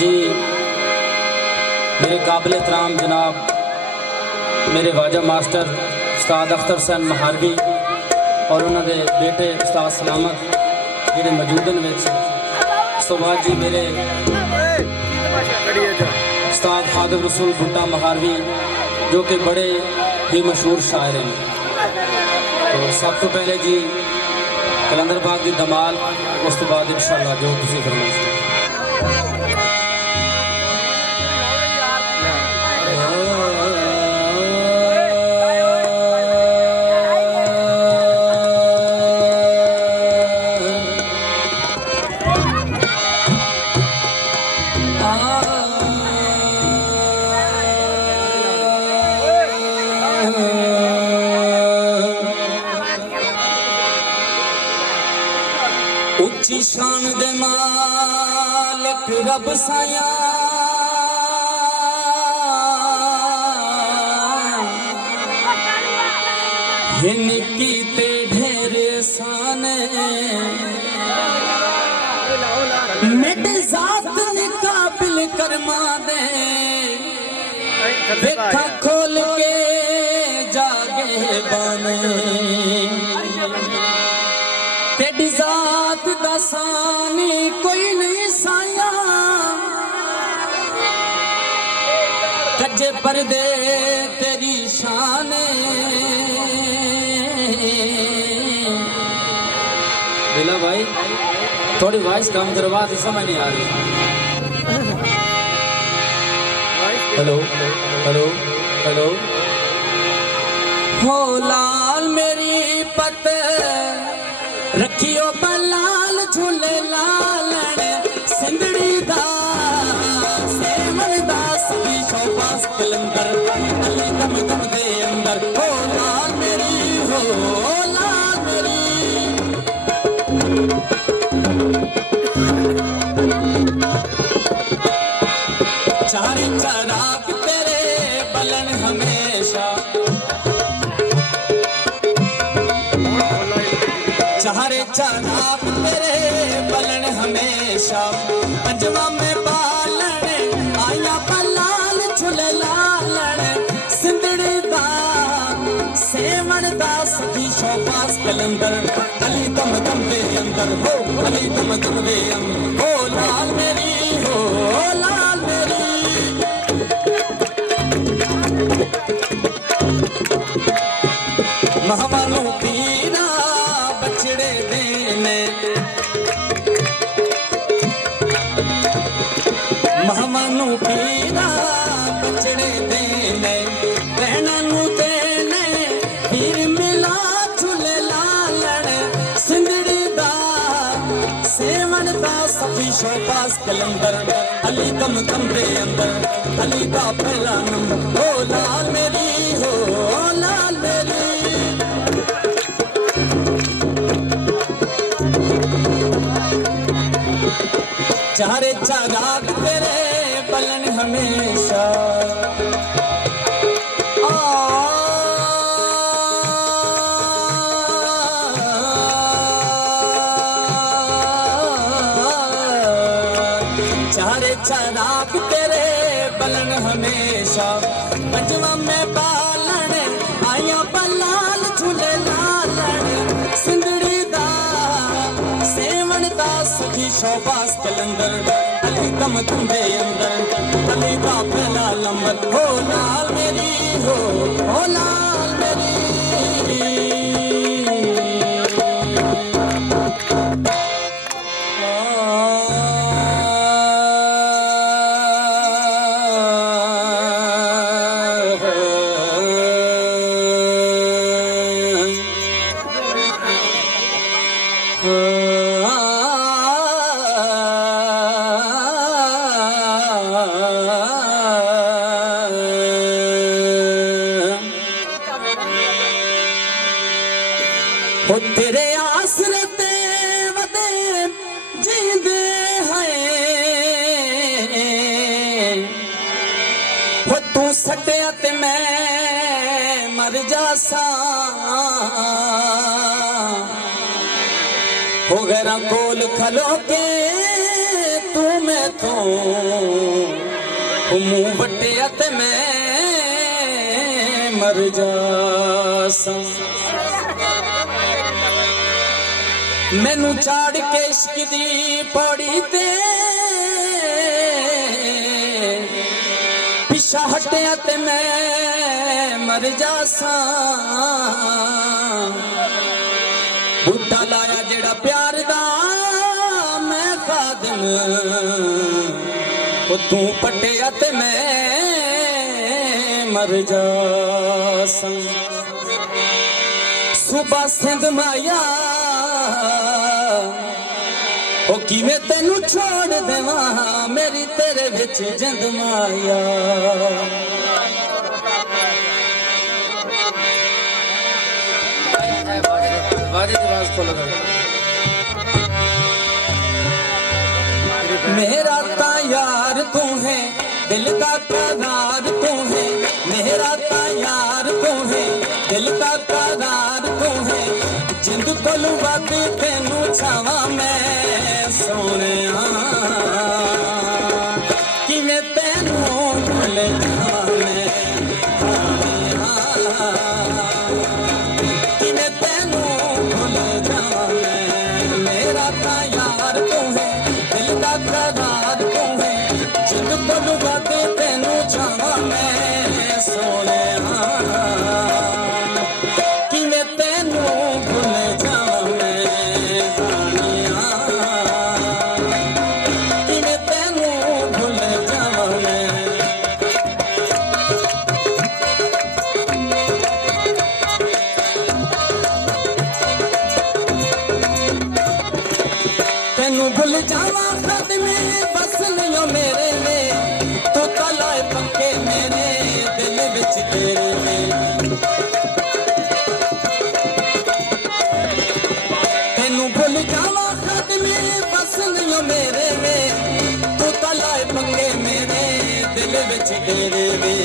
जी मेरे काबिल एहतराम जनाब मेरे वाजा मास्टर उस्ताद अख्तर हुसैन महारवी और उन्होंने बेटे उस्ताद सलामत जिहड़े मौजूद ने उस तो बाद जी मेरे उस्ताद खादिम रसूल भुट्टा महारवी जो कि बड़े ही मशहूर शायर हैं। तो सब तो पहले जी कलंदर बाग की धमाल, उस तो बाद इंशाअल्लाह जो तुसीं फरमाइश उच्ची शान दे मालिक रब साया निकी ते ढेर साने मिट जात निकाबिल करमा दे देखा खोल के जागे बाने तेरी जात दसानी कोई नहीं साया कच्चे पर्दे तेरी शान बिला भाई थोड़ी वॉइस कम करवा दी, समझ नहीं आ रही। हेलो हेलो हेलो हो लाल मेरी पत रखियो बलाल झूले लालण सिंधड़ी दा सेवन दास की शोभास कलंदर अली दम दम दे अंदर हो लाल मेरी हो लाल मेरी चारे चराग तेरे बलन हमेशा चारे चराग तेरे बलन हमेशा पंजवा में बालन आया पलाल झूले लालन सिंधड़ी दा सेवन दास की शोभास कलंदर अली दम दम दे अंदर हो अली दम दम दे अंदर हो लाल मेरी हो लाल मेरी महमानू पीना बछड़े देने महमानू पीना बछड़े देने रहना नू देने पीर मिला झूले लालण सिंधड़ी दा सेवन दा सफी शोभास कलंदर अली दम दम दे अंदर अली दा पहला नंबर हो लाल मेरी हो लाल मेरी चारे चराग तेरे बलन हमेशा चारे चराग तेरे बलन हमेशा पंजवा में बालन आया बलाल झूले लालन सिंधड़ी दा सेवन दा सखी शोभास कलंदर अली दम दम दे अंदर अली दा पहला लंबर हो लाल मेरी हो लाल मेरी हो तेरे आसरे ते वदे जींदे हैं हो तू सटिया ते मैं मर जासा हो गरा कोल खलो के तू मैं तो मुंह वटिया ते मैं मर जासां मैनू चाड़ के इश्क दी पौड़ी ते पिछा हटिया ते मैं मर जासां बूटा लाया जेड़ा प्यार दा मैं खादिम तू पटिया ते मैं मर जासां सुबह सिंध माया ओ किवें तेनू छोड़ देवां मेरी तेरे विच जिंद माया मेरा ता यार तू है दिल का करार तू है मेरा ता यार तू है दिल का करार तू है जिंद कोलू वध तेनू छावा मैं सोनिया किवें तेनू भुल जावां मैं किवें तेनू भुल जावां मैं मेरा ता यार तू है दिल का करार तू है जिंद कोलू वध तेनू छावा मैं सोनिया किवें तेनू भुल जावां मैं राणिया किवें तेनू भुल जावां मैं तेनू भुल जावां खत में बस लियो मेरे में तू तलाए पक्के मेरे दिल विच तेरे में तेनू भुल जावां खत में बस लियो मेरे में तू तलाए पक्के मेरे दिल विच तेरे में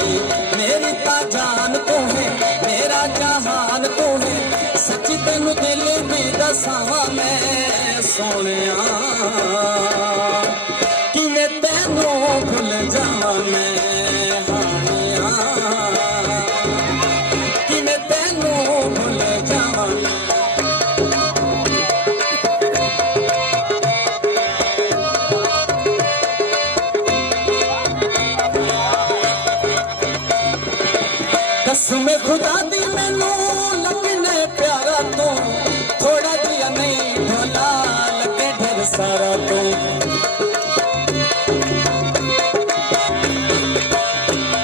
मेरी ता जान तू है मेरा जहान तू है सच्ची तेनू दिल दी दसावां मैं सोनिया किवें तेनू भुल जावां मैं हानिया किवें तेनू भुल जावां कसम खुदा दी मैनू लगने प्यारा तू थोड़ा जिहा नहीं ढोला लगे ढेर सारा तू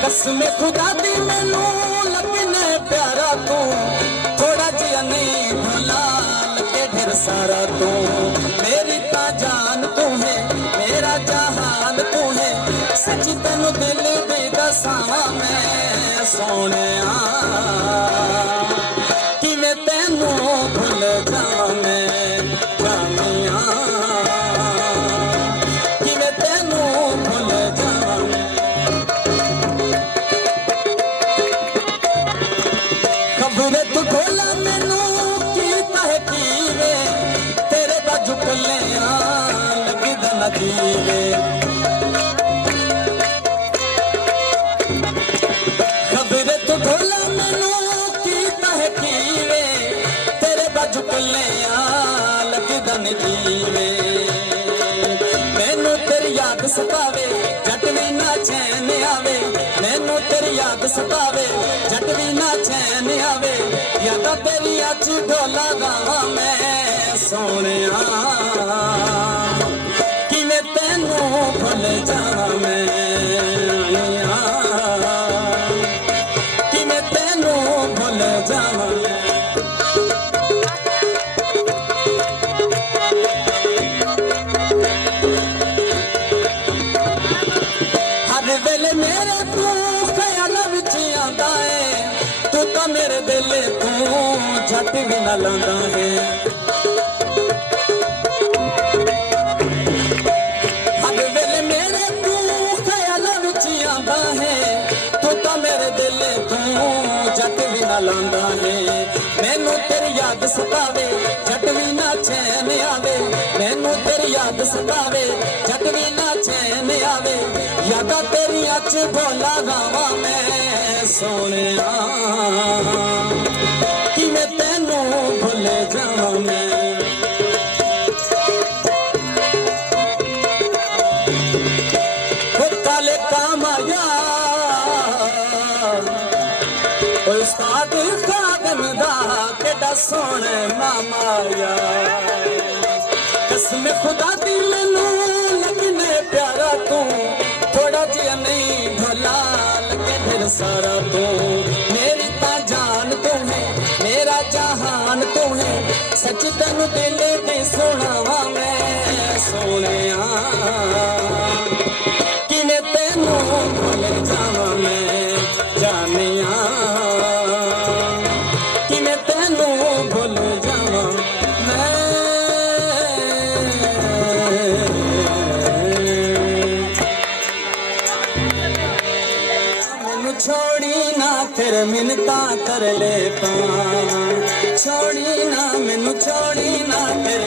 कसम खुदा दी मैनू लगने प्यारा तू थोड़ा जिहा नहीं ढोला लगे ढेर सारा तू मेरी ता जान तू है मेरा जहान तू है सच्ची तेनू दिल दी दसावां मैं सोनिया किवें तेनू भुल जावां मैं राणिया किवें तेनू भुल जावां खबरे तू ढोला मैनू कीता है कीवे तेरे दा झुक लिया लगदा ना दीवे खबरे तू ढोला मैनू कीता है कीवे तेरे दा झुक लिया लगदा ना दीवे मैनू तेरी याद सतावे जट भी ना चैन आवे मैनू तेरी याद सतावे जट भी ना चैन आवे यादा तेरी अच ढोला गावां मैं सोनिया किवें तेनू भुल जावां मैं किवें तेनू भुल जावां हर वेले मेरे तू ख्यालां विच आंदा है तू तां मेरे दिल तू झट भी ना लांदा है हर वेले मेरे तू ख्यालां विच आंदा है तू तां मेरे दिल तू झट भी ना लांदा है मैनू तेरी याद सतावे झट भी ना चैन आवे मैनू तेरी याद सतावे झट भी ना चैन आवे यादा तेरिया च भोला गावा मैं सोनिया कि मैं तेनू भुल जावा मैं काले कामाया उस्ताद खादम दा केड़ा सोहना मामाया कसम खुदा दी मैनू लगने प्यारा तू थोड़ा जिहा नहीं भला लगे फिर सारा तू मेरी ता जान तू है मेरा जहान तू है सच तेनू दिल दी सुनावा मैं सोनिया किवें तेनू भुल जावा मैं जानिया किवें तेनू भुल जावा मैं मैनू छोड़ी ना फिर मिन्नता कर ले पां छोड़ी ना मैनू छोड़ी ना फिर